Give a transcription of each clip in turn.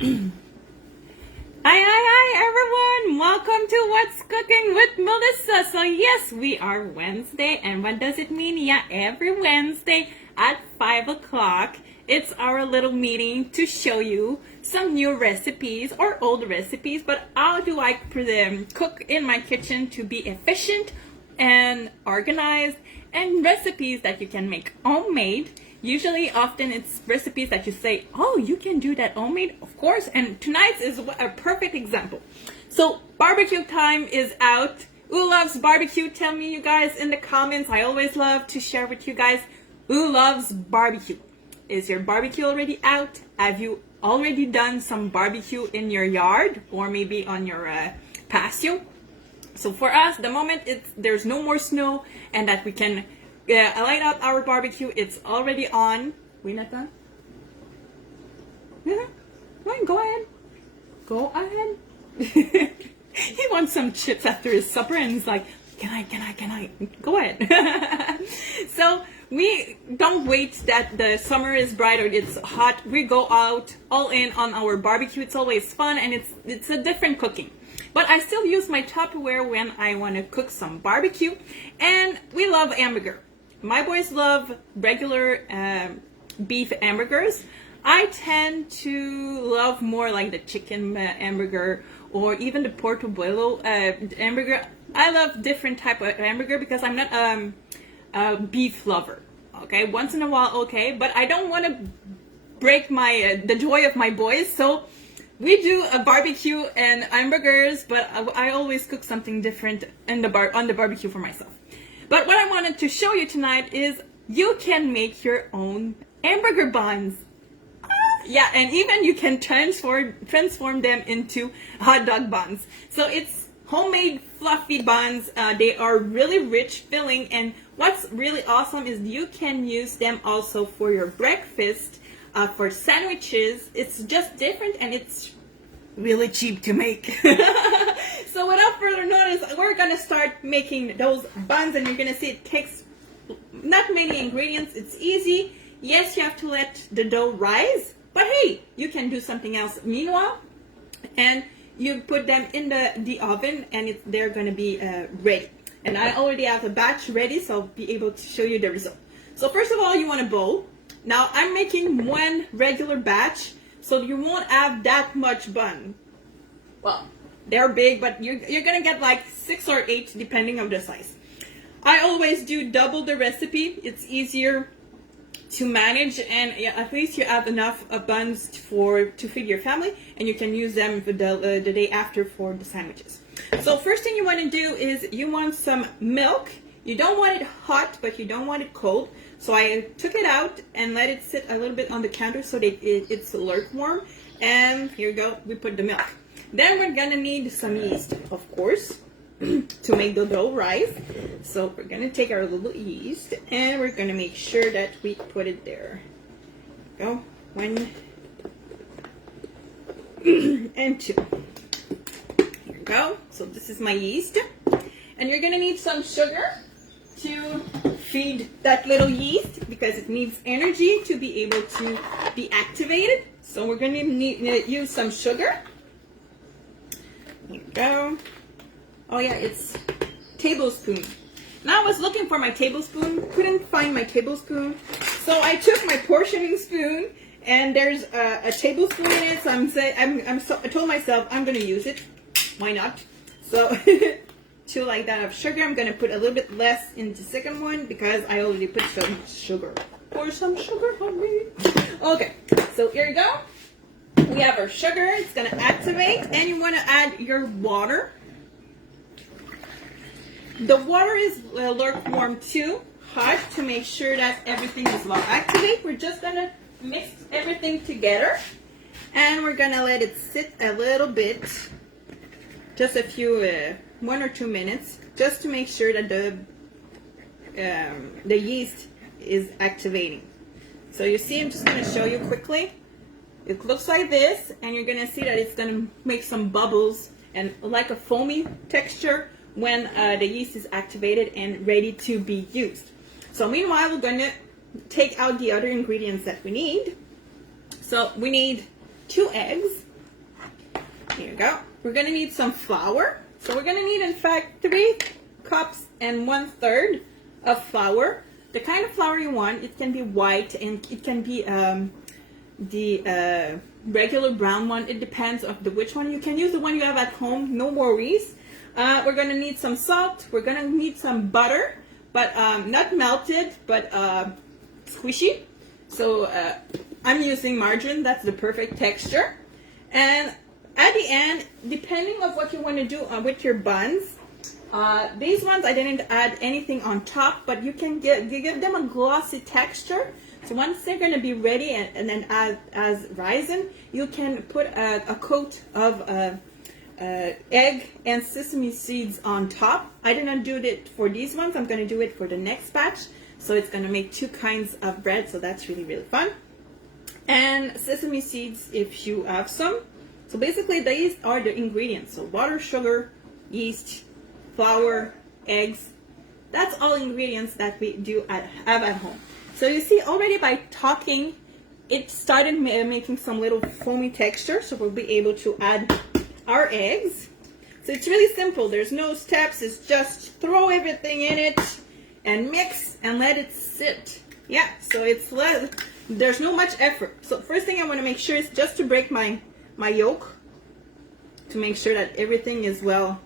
Hi everyone! Welcome to What's Cooking with Melissa. So yes, we are Wednesday, and what does it mean? Yeah, every Wednesday at 5 o'clock, it's our little meeting to show you some new recipes or old recipes, but how do I cook in my kitchen to be efficient and organized, and recipes that you can make homemade. Usually, often it's recipes that you say, oh, you can do that homemade, of course. And tonight's is a perfect example. So barbecue time is out. Who loves barbecue? Tell me, you guys, in the comments. I always love to share with you guys. Who loves barbecue? Is your barbecue already out? Have you already done some barbecue in your yard or maybe on your patio? So for us, the moment there's no more snow and that we can light up our barbecue, it's already on. We're not done? Yeah. Go ahead. Go ahead. He wants some chips after his supper and he's like, can I? Go ahead. So we don't wait that the summer is bright or it's hot. We go out all in on our barbecue. It's always fun and it's a different cooking. But I still use my Tupperware when I want to cook some barbecue. And we love hamburger. My boys love regular beef hamburgers. I tend to love more like the chicken hamburger or even the portobello hamburger. I love different type of hamburger because I'm not a beef lover. Okay, once in a while, okay, but I don't want to break my the joy of my boys. So we do a barbecue and hamburgers, but I always cook something different on the barbecue for myself. But what I wanted to show you tonight is you can make your own hamburger buns. Yeah, and even you can transform them into hot dog buns. So it's homemade fluffy buns. They are really rich filling, and what's really awesome is you can use them also for your breakfast. For sandwiches. It's just different and it's really cheap to make. So without further notice, we're gonna start making those buns, and you're gonna see it takes not many ingredients. It's easy. Yes, you have to let the dough rise, but hey, you can do something else meanwhile, and you put them in the oven and they're gonna be ready. And I already have a batch ready, so I'll be able to show you the result. So first of all, you want a bowl. Now I'm making one regular batch, so you won't have that much bun. Well, they're big, but you're gonna get like 6 or 8 depending on the size. I always do double the recipe. It's easier to manage, and at least you have enough buns to feed your family, and you can use them for the day after for the sandwiches. So first thing you want to do is you want some milk. You don't want it hot, but you don't want it cold. So I took it out and let it sit a little bit on the counter so that it's lukewarm. And here you go, we put the milk. Then we're gonna need some yeast, of course, to make the dough rise. So we're gonna take our little yeast and we're gonna make sure that we put it there. Go, 1 and 2. Here we go. So this is my yeast. And you're gonna need some sugar to feed that little yeast because it needs energy to be able to be activated. So we're going to use some sugar. Here we go. Oh yeah, it's tablespoon. Now I was looking for my tablespoon, couldn't find my tablespoon. So I took my portioning spoon and there's a tablespoon in it. So I told myself I'm going to use it. Why not? So 2 like that of sugar. I'm gonna put a little bit less in the second one because I already put some sugar. Pour some sugar on me. Okay, so here you go. We have our sugar. It's gonna activate, and you want to add your water. The water is lukewarm too, hot, to make sure that everything is well activated. We're just gonna mix everything together, and we're gonna let it sit a little bit, just a few. 1 or 2 minutes, just to make sure that the yeast is activating. So you see, I'm just going to show you quickly. It looks like this, and you're going to see that it's going to make some bubbles and like a foamy texture when the yeast is activated and ready to be used. So meanwhile, we're going to take out the other ingredients that we need. So we need 2 eggs. Here you go. We're gonna need some flour. So we're gonna need, in fact, 3 cups and 1/3 of flour. The kind of flour you want. It can be white and it can be the regular brown one. It depends of which one. You can use the one you have at home, no worries. We're gonna need some salt. We're gonna need some butter, but not melted, but squishy. So I'm using margarine. That's the perfect texture. And at the end, depending on what you want to do with your buns, these ones I didn't add anything on top, but you can give them a glossy texture. So once they're going to be ready, and then as rising, you can put a coat of egg and sesame seeds on top. I didn't do it for these ones. I'm going to do it for the next batch. So it's going to make 2 kinds of bread. So that's really, really fun. And sesame seeds if you have some. So basically these are the ingredients. So water, sugar, yeast, flour, eggs. That's all ingredients that we have at home. So you see already by talking, it started making some little foamy texture. So we'll be able to add our eggs. So it's really simple. There's no steps. It's just throw everything in it and mix and let it sit. Yeah, so there's no much effort. So first thing I want to make sure is just to break my yolk, to make sure that everything is well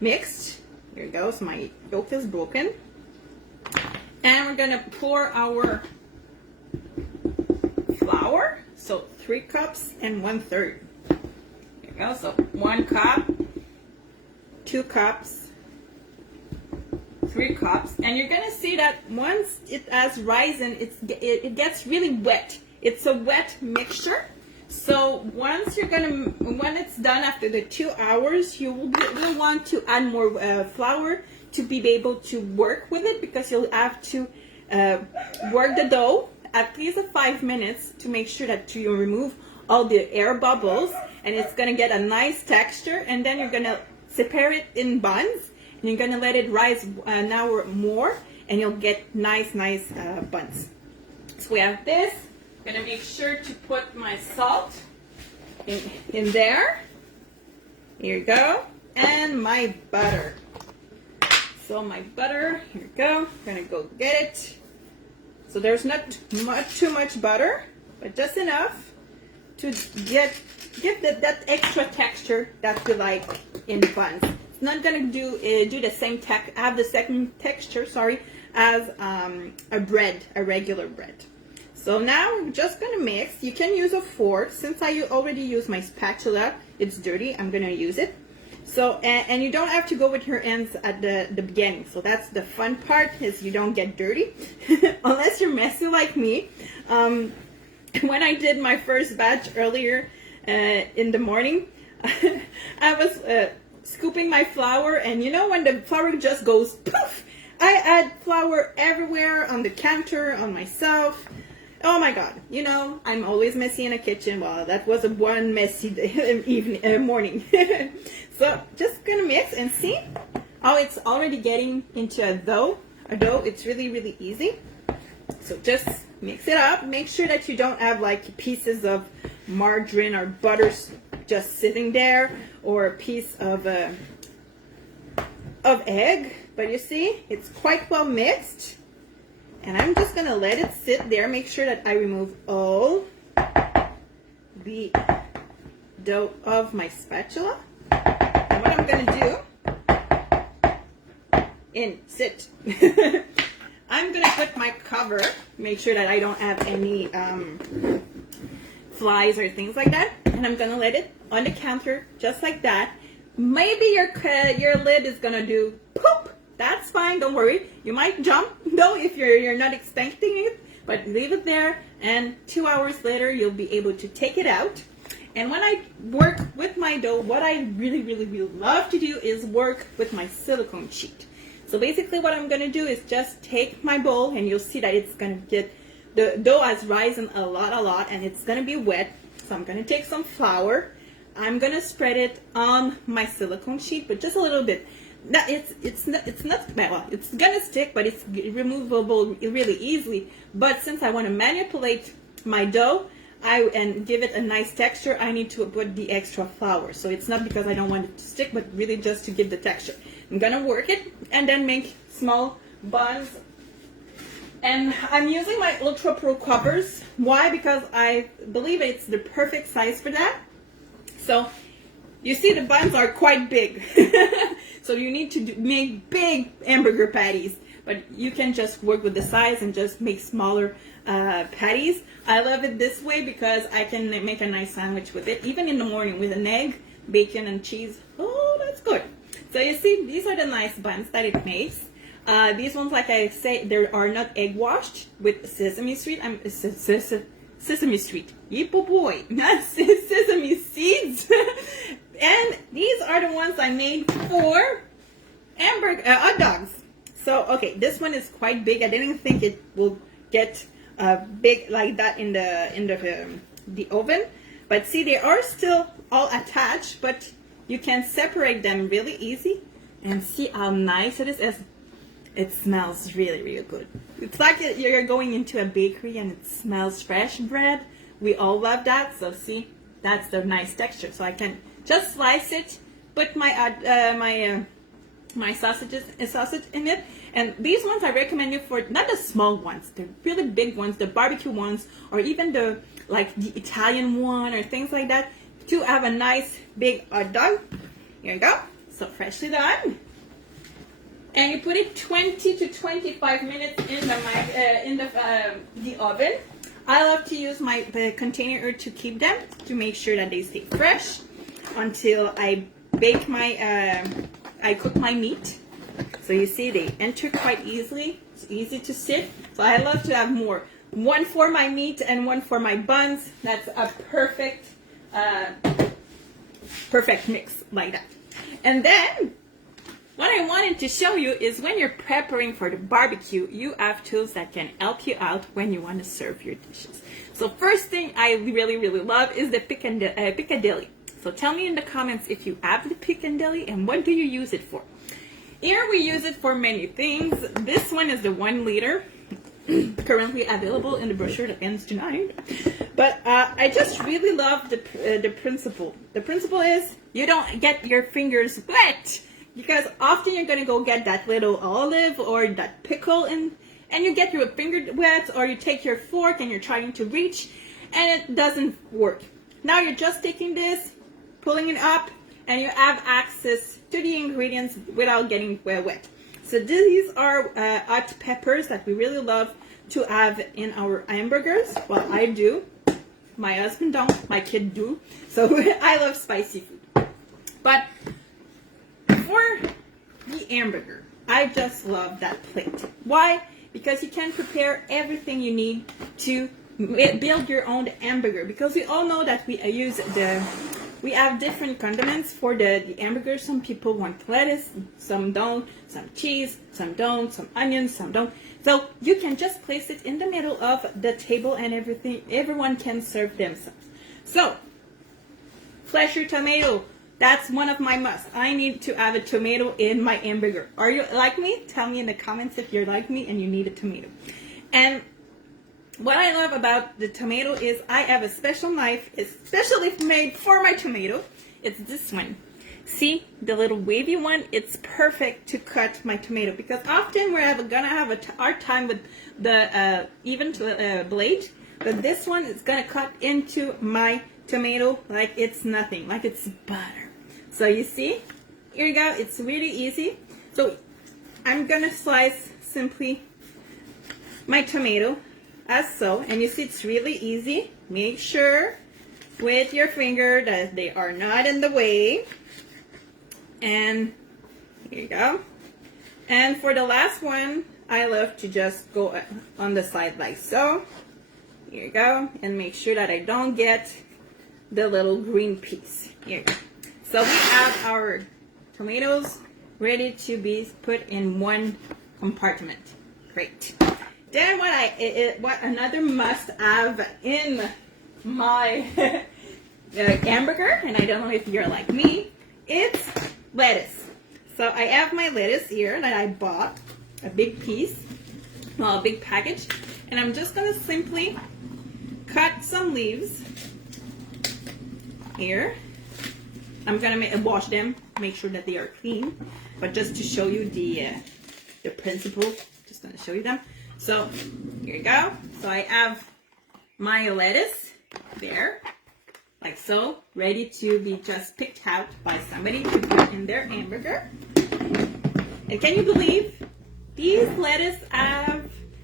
mixed. Here we go. So my yolk is broken. And we're going to pour our flour. So 3 cups and 1/3. Here we go. So 1 cup, 2 cups, 3 cups. And you're going to see that once it has risen, it gets really wet. It's a wet mixture. So once when it's done after the 2 hours, you will want to add more flour to be able to work with it, because you'll have to work the dough at least 5 minutes to make sure that you remove all the air bubbles, and it's going to get a nice texture. And then you're going to separate it in buns, and you're going to let it rise an hour more, and you'll get nice buns. So we have this. I'm going to make sure to put my salt in there. Here you go. And my butter. So my butter, here we go. I'm going to go get it. So there's not too much butter, but just enough to give that extra texture that you like in buns. It's not going to do the same have the same texture, as a regular bread. So now we're just going to mix. You can use a fork. Since I already used my spatula, it's dirty, I'm going to use it. So, and you don't have to go with your hands at the beginning. So that's the fun part, is you don't get dirty. Unless you're messy like me. When I did my first batch earlier in the morning, I was scooping my flour, and you know when the flour just goes poof, I had flour everywhere, on the counter, on myself. Oh my God, you know, I'm always messy in the kitchen. Well, that was one messy morning. So just gonna mix and see how it's already getting into a dough. It's really, really easy. So just mix it up. Make sure that you don't have like pieces of margarine or butter just sitting there, or a piece of egg. But you see, it's quite well mixed. And I'm just going to let it sit there. Make sure that I remove all the dough of my spatula. And what I'm going to do, sit. I'm going to put my cover, make sure that I don't have any flies or things like that. And I'm going to let it on the counter just like that. Maybe your lid is going to do poop. That's fine, don't worry. You might jump though if you're not expecting it, but leave it there, and 2 hours later you'll be able to take it out. And when I work with my dough, what I really, really, really love to do is work with my silicone sheet. So basically what I'm going to do is just take my bowl, and you'll see that it's going to get, the dough has risen a lot, and it's going to be wet. So I'm going to take some flour. I'm going to spread it on my silicone sheet, but just a little bit. Now it's gonna stick, but it's removable really easily. But since I want to manipulate my dough, and give it a nice texture, I need to put the extra flour. So it's not because I don't want it to stick, but really just to give the texture. I'm gonna work it and then make small buns. And I'm using my Ultra Pro covers. Why? Because I believe it's the perfect size for that. So you see the buns are quite big. So you need to make big hamburger patties. But you can just work with the size and just make smaller patties. I love it this way because I can make a nice sandwich with it, even in the morning with an egg, bacon, and cheese. Oh, that's good. So you see, these are the nice buns that it makes. These ones, like I say, they are not egg washed with sesame seed. Sesame seed. Yip boy, not sesame seeds. And these are the ones I made for hamburger hot dogs. So okay, this one is quite big. I didn't think it will get big like that in the oven, but see, they are still all attached, but you can separate them really easy. And see how nice it is. It smells really, really good. It's like you're going into a bakery and it smells fresh bread. We all love that. So see, that's the nice texture. So I can just slice it, put my my sausage in it. And these ones I recommend you for not the small ones, the really big ones, the barbecue ones, or even the Italian one or things like that, to have a nice big hot dog. Here you go. So freshly done. And you put it 20 to 25 minutes in the oven. I love to use my container to keep them, to make sure that they stay fresh until I bake my I cook my meat. So you see, they enter quite easily. It's easy to sit. So I love to have more. One for my meat and one for my buns. That's a perfect mix like that. And then what I wanted to show you is when you're preparing for the barbecue, you have tools that can help you out when you want to serve your dishes. So first thing I really, really love is the Piccadilly. So tell me in the comments if you have the Piccadilly and what do you use it for. Here we use it for many things. This one is the 1 liter, currently available in the brochure that ends tonight. But I just really love the principle. The principle is you don't get your fingers wet, because often you're going to go get that little olive or that pickle and you get your finger wet, or you take your fork and you're trying to reach and it doesn't work. Now you're just taking this, pulling it up, and you have access to the ingredients without getting wet. So these are hot peppers that we really love to have in our hamburgers. Well, I do. My husband don't. My kid do. So I love spicy food. But for the hamburger, I just love that plate. Why? Because you can prepare everything you need to build your own hamburger. Because we all know that we have different condiments for the hamburger. Some people want lettuce, some don't, some cheese, some don't, some onions, some don't. So you can just place it in the middle of the table and everyone can serve themselves. So, flesh your tomato. That's one of my musts. I need to have a tomato in my hamburger. Are you like me? Tell me in the comments if you're like me and you need a tomato. And what I love about the tomato is I have a special knife, especially made for my tomato. It's this one. See, the little wavy one? It's perfect to cut my tomato, because often we're gonna have a hard time with the even blade, but this one is gonna cut into my tomato like it's nothing, like it's butter. So you see, here you go. It's really easy. So I'm gonna slice simply my tomato as so, and you see it's really easy. Make sure with your finger that they are not in the way. And here you go. And for the last one, I love to just go on the side like so. Here you go. And make sure that I don't get the little green piece. Here you go. So we have our tomatoes ready to be put in one compartment. Great. Then what another must have in my hamburger, and I don't know if you're like me, it's lettuce. So I have my lettuce here that I bought, a big piece, well, a big package, and I'm just gonna simply cut some leaves here. I'm gonna wash them, make sure that they are clean. But just to show you the principle, just gonna show you them. So here you go. So I have my lettuce there, like so, ready to be just picked out by somebody to put in their hamburger. And can you believe these lettuce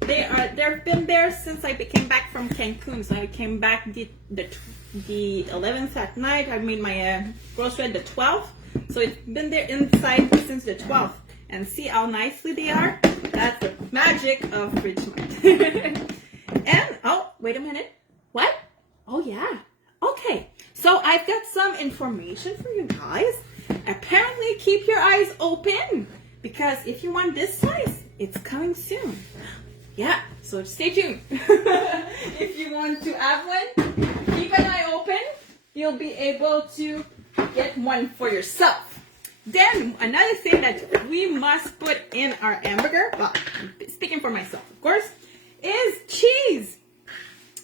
they've been there since I came back from Cancun. So I came back the 11th at night. I made my grocery at the 12th. So it's been there inside since the 12th. And see how nicely they are? That's the magic of Richmond. And, oh, wait a minute. What? Oh, yeah. Okay. So I've got some information for you guys. Apparently, keep your eyes open. Because if you want this size, it's coming soon. Yeah, so stay tuned. If you want to have one, keep an eye open. You'll be able to get one for yourself. Then, another thing that we must put in our hamburger, well, speaking for myself, of course, is cheese.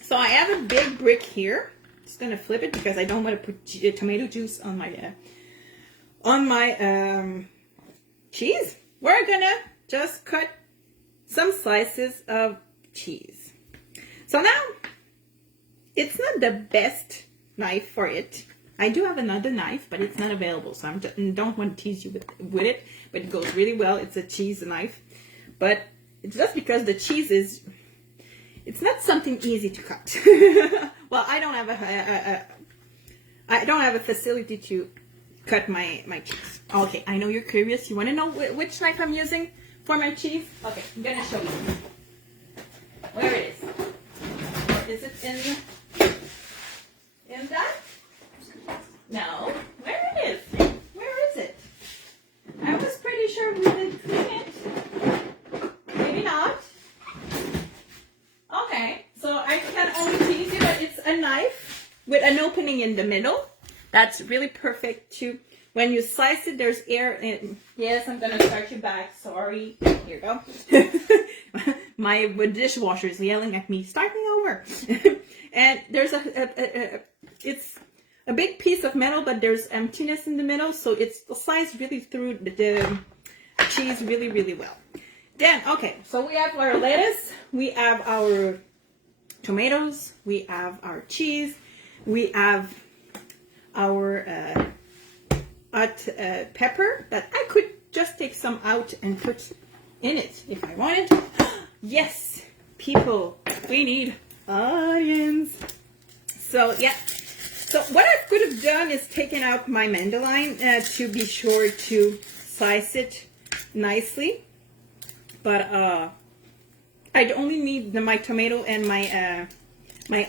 So I have a big brick here. Just gonna flip it because I don't want to put tomato juice on my cheese. We're gonna just cut some slices of cheese. So now, it's not the best knife for it. I do have another knife, but it's not available, so I don't want to tease you with it, but it goes really well. It's a cheese knife, but it's just because the cheese is, it's not something easy to cut. Well, I don't have a facility to cut my cheese. Okay, I know you're curious. You want to know which knife I'm using for my cheese? Okay, I'm gonna show you. Where it is? Is it in that? No. Where it is? Where is it? I was pretty sure we did clean it. Maybe not. Okay, so I can only tease you that it's a knife with an opening in the middle. That's really perfect too. When you slice it, there's air in. Yes, I'm gonna start you back. Sorry. Here you go. My dishwasher is yelling at me. Start me over. And there's it's a big piece of metal, but there's emptiness in the middle, so it's sliced really through the cheese really, really well. Then, okay, so we have our lettuce, we have our tomatoes, we have our cheese, we have our hot pepper that I could just take some out and put in it if I wanted. Yes, people, we need onions. So, yeah. So what I could have done is taken out my mandolin to be sure to slice it nicely. But I only need my tomato and my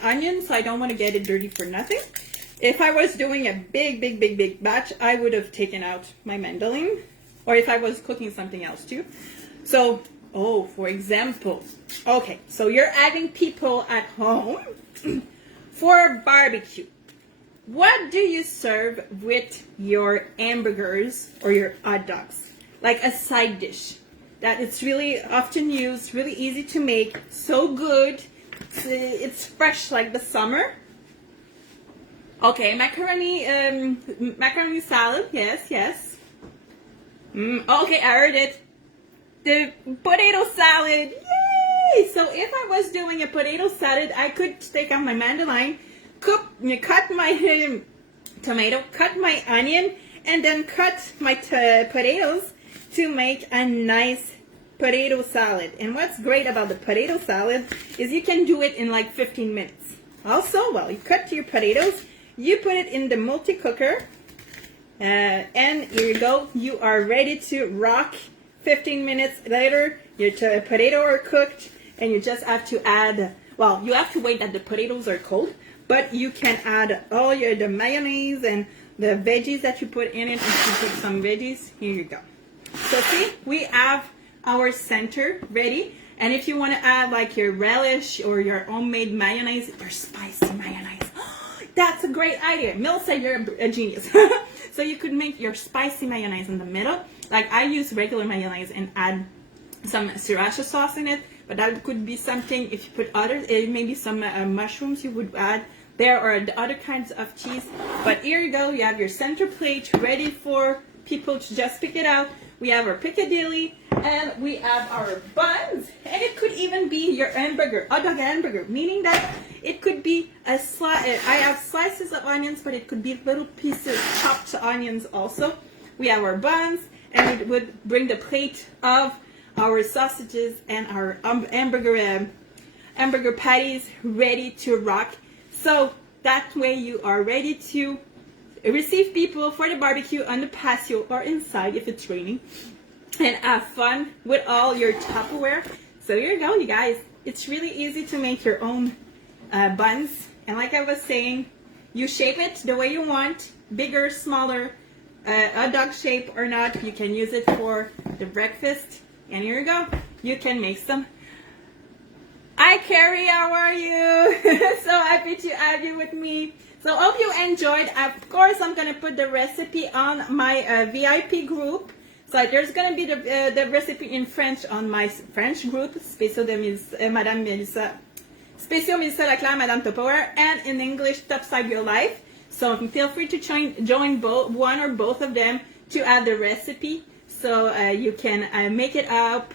onion, so I don't want to get it dirty for nothing. If I was doing a big batch, I would have taken out my mandolin. Or if I was cooking something else too. So, oh, for example. Okay, so you're having people at home for a barbecue. What do you serve with your hamburgers or your hot dogs? Like a side dish that it's really often used, really easy to make, so good. It's fresh like the summer. Okay, macaroni salad. Yes. Okay, I heard it. The potato salad. Yay! So if I was doing a potato salad, I could take out my mandolin, cut my tomato, cut my onion, and then cut my potatoes to make a nice potato salad. And what's great about the potato salad is you can do it in like 15 minutes. Also, well, you cut your potatoes, you put it in the multi-cooker, and here you go. You are ready to rock. 15 minutes later, your potato are cooked, and you just have to add, well, you have to wait that the potatoes are cold, but you can add all the mayonnaise and the veggies that you put in it. If you put some veggies, here you go. So see, we have our center ready. And if you want to add like your relish or your homemade mayonnaise, your spicy mayonnaise, that's a great idea. Mel said you're a genius. So you could make your spicy mayonnaise in the middle. Like I use regular mayonnaise and add some sriracha sauce in it. but that could be something if you put other, maybe some mushrooms you would add there, or the other kinds of cheese. But here you go, you have your center plate ready for people to just pick it out. We have our piccadilly, and we have our buns, and it could even be your hamburger, hot dog hamburger, meaning that it could be a slice. I have slices of onions, but it could be little pieces, chopped onions also. We have our buns, and it would bring the plate of our sausages and our hamburger patties ready to rock. So that way you are ready to receive people for the barbecue on the patio or inside if it's raining, and have fun with all your Tupperware. So here you go, you guys. It's really easy to make your own buns, and like I was saying, you shape it the way you want, bigger, smaller, hot dog shape or not. You can use it for the breakfast, and here you go. You can make some. Hi Carrie, how are you? So happy to have you with me. So hope you enjoyed. Of course, I'm gonna put the recipe on my VIP group. So there's gonna be the recipe in French on my French group, Spéciaux de Madame Melissa, Spéciaux Melissa Leclerc, Madame Tupperware, and in English, Topside Your Life. So feel free to join both, one or both of them, to add the recipe, so you can make it up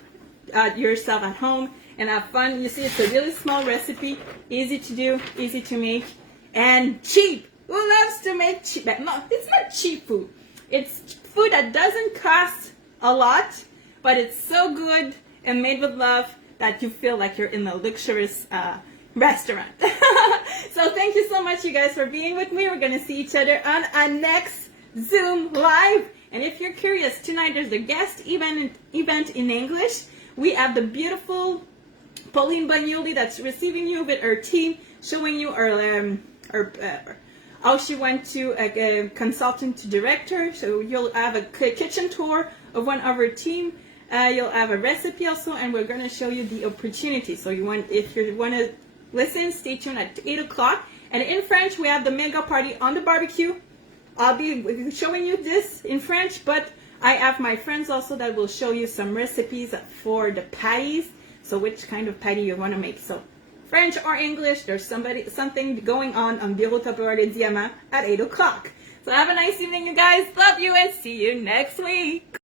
yourself at home and have fun. You see, it's a really small recipe, easy to do, easy to make, and cheap. Who loves to make cheap? No, it's not cheap food. It's food that doesn't cost a lot, but it's so good and made with love that you feel like you're in a luxurious restaurant. So thank you so much, you guys, for being with me. We're going to see each other on our next Zoom Live. And if you're curious, tonight there's a guest event in English. We have the beautiful Pauline Bagnoli that's receiving you with her team, showing you how she went to a consultant to director. So you'll have a kitchen tour of one of her team. You'll have a recipe also, and we're going to show you the opportunity. So if you want to listen, stay tuned at 8 o'clock. And in French, we have the mega party on the barbecue. I'll be showing you this in French, but I have my friends also that will show you some recipes for the patties. So which kind of patty you want to make. So French or English, there's something going on Bureau Tupperware de Diamant at 8 o'clock. So have a nice evening, you guys. Love you, and see you next week.